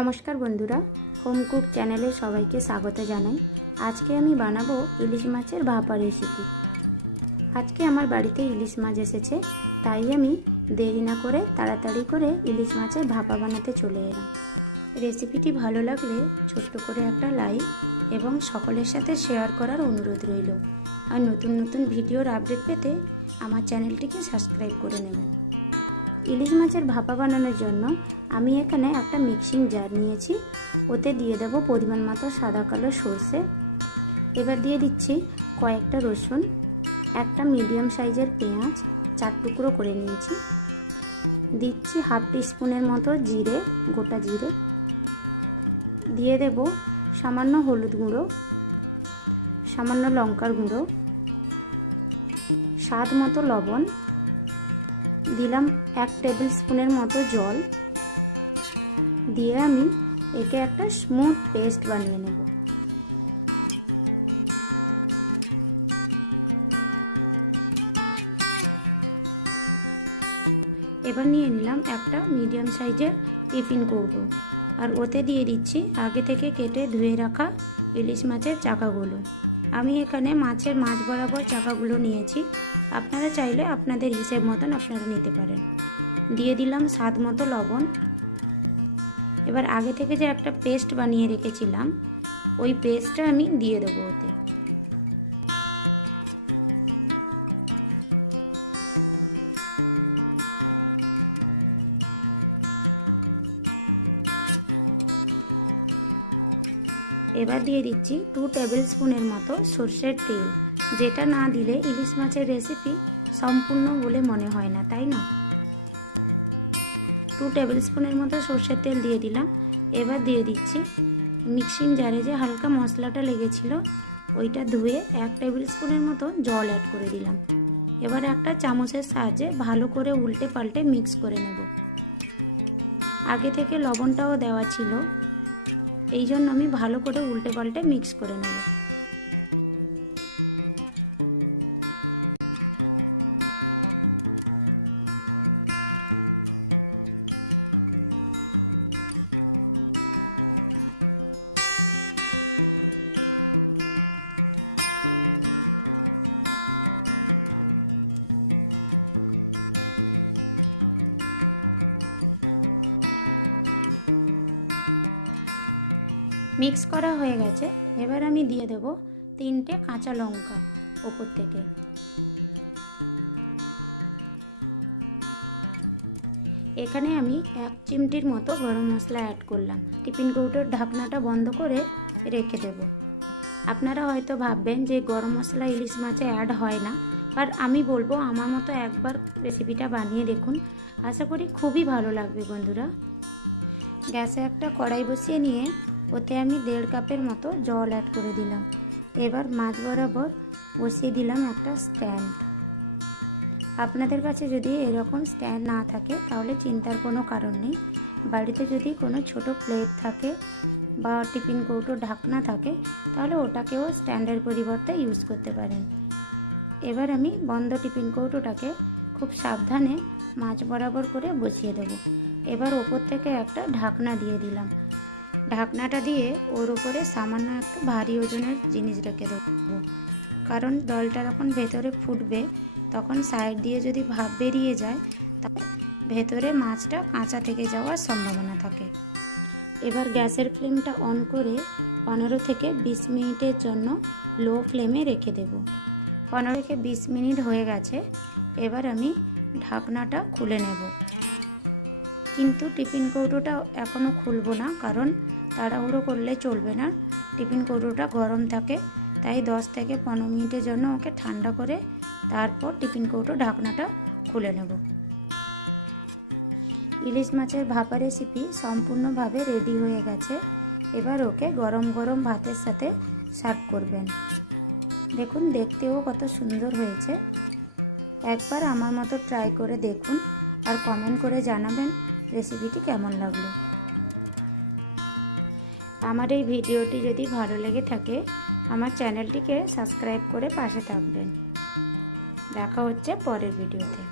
নমস্কার বন্ধুরা, home cook চ্যানেলে সবাইকে স্বাগত জানাই। আজকে আমি বানাবো ইলিশ মাছের ভাপা রেসিপি আজকে আমার বাড়িতে ইলিশ মাছ এসেছে, তাই আমি দেরি না করে তাড়াতাড়ি করে ইলিশ মাছের ভাপা বানাতে চলে এলাম। রেসিপিটি ভালো লাগলে ছোট্ট করে একটা লাইক এবং সকলের সাথে শেয়ার করার অনুরোধ রইল। আর নতুন নতুন ভিডিওর আপডেট পেতে আমার চ্যানেলটিকে সাবস্ক্রাইব করে নেবেন। ইলিশ মাছের ভাপা বানানোর জন্য আমি এখানে একটা মিক্সিং জার নিয়েছি। ওতে দিয়ে দেবো পরিমাণ মতো সাদা কালো সর্ষে। এবার দিয়ে দিচ্ছি কয়েকটা রসুন, একটা মিডিয়াম সাইজের পেঁয়াজ, চার টুকরো করে নিয়েছি। দিচ্ছি হাফ টিস্পুনের মতো জিরে, গোটা জিরে। দিয়ে দেব সামান্য হলুদ গুঁড়ো, সামান্য লঙ্কার গুঁড়ো, স্বাদ মতো লবণ, দিলাম এক টেবিল স্পুনের মতো জল। একটা স্মুথ পেস্ট বানিয়ে নেব। এবার নিয়ে নিলাম একটা মিডিয়াম সাইজের টিফিন কৌটো। আর ওতে দিয়ে দিচ্ছি আগে থেকে কেটে ধুয়ে রাখা ইলিশ মাছের চাকাগুলো। আমি এখানে মাছের মাছ বরাবর চাকাগুলো নিয়েছি। আপনারা চাইলে আপনাদের হিসেব মতন আপনারা নিতে পারেন। দিয়ে দিলাম স্বাদ মতো লবণ। এবার আগে থেকে যে একটা পেস্ট বানিয়ে রেখেছিলাম, ওই পেস্টটা আমি দিয়ে দেবো দিয়ে দিচ্ছি টু মতো সর্ষের তেল। যেটা না দিলে ইলিশ মাছের রেসিপি সম্পূর্ণ বলে মনে হয় না। টেবিল স্পুনের মতো সর্ষের তেল দিয়ে দিলাম। এবার দিয়ে দিচ্ছি মিক্সিং জারে যে হালকা মশলাটা লেগেছিল, ওইটা ধুয়ে এক টেবিল স্পুনের মতো জল অ্যাড করে দিলাম। এবার একটা চামচের সাহায্যে ভালো করে উল্টে পাল্টে মিক্স করে নেব। আগে থেকে লবণটাও দেওয়া ছিল এই জন্য আমি ভালো করে উল্টে পাল্টে মিক্স করে নেব। মিক্স করা হয়ে গেছে। এবার আমি দিয়ে দেব তিনটে কাঁচা লঙ্কা ওপর থেকে। এখানে আমি এক চিমটির মতো গরম মশলা অ্যাড করলাম। টিফিন কৌটোর ঢাকনাটা বন্ধ করে রেখে দেব। আপনারা হয়তো ভাববেন যে গরম মশলা ইলিশ মাছে অ্যাড হয় না আর আমি বলব আমার মতো একবার রেসিপিটা বানিয়ে দেখুন। আশা করি খুবই ভালো লাগবে বন্ধুরা। গ্যাসে একটা কড়াই বসিয়ে নিয়ে ওতে আমি দেড় কাপের মতো জল অ্যাড করে দিলাম। এবার মাছ বরাবর বসিয়ে দিলাম একটা স্ট্যান্ড আপনাদের কাছে যদি এরকম স্ট্যান্ড না থাকে, তাহলে চিন্তার কোনো কারণ নেই। বাড়িতে যদি কোনো ছোট প্লেট থাকে বা টিফিন কৌটো ঢাকনা থাকে, তাহলে ওটাকেও স্ট্যান্ডের পরিবর্তে ইউজ করতে পারেন। এবার আমি বন্ধ টিফিন কৌটোটাকে খুব সাবধানে মাছ বরাবর করে বসিয়ে দেবো। এবার ওপর থেকে একটা ঢাকনা দিয়ে দিলাম। ঢাকনাটা দিয়ে ওর উপরে সামান্য একটু ভারী ওজনের জিনিস রেখে দেবো। কারণ জলটা যখন ভেতরে ফুটবে, তখন সাইড দিয়ে যদি ভাপ বেরিয়ে যায় ভেতরে মাছটা কাঁচা থেকে যাওয়ার সম্ভাবনা থাকে। এবার গ্যাসের ফ্লেমটা অন করে পনেরো থেকে বিশ মিনিটের জন্য লো ফ্লেমে রেখে দেব। পনেরো থেকে বিশ মিনিট হয়ে গেছে, এবার আমি ঢাকনাটা খুলে নেব। কিন্তু টিফিন কৌটোটা এখনও খুলবো না, কারণ তাড়াহুড়ো করলে চলবে না। টিফিন কৌটোটা গরম থাকে, তাই দশ থেকে পনেরো মিনিটের জন্য ওকে ঠান্ডা করে তারপর টিফিন কৌটো ঢাকনাটা খুলে নেব। ইলিশ মাছের ভাপা রেসিপি সম্পূর্ণভাবে রেডি হয়ে গেছে। এবার ওকে গরম গরম ভাতের সাথে সার্ভ করবেন। দেখুন, দেখতেও কত সুন্দর হয়েছে। একবার আমার মতো ট্রাই করে দেখুন আর কমেন্ট করে জানাবেন রেসিপিটি কেমন লাগল। আমার এই ভিডিওটি যদি ভালো লেগে থাকে, আমার চ্যানেলটিকে সাবস্ক্রাইব করে পাশে থাকবেন। দেখা হচ্ছে পরের ভিডিওতে।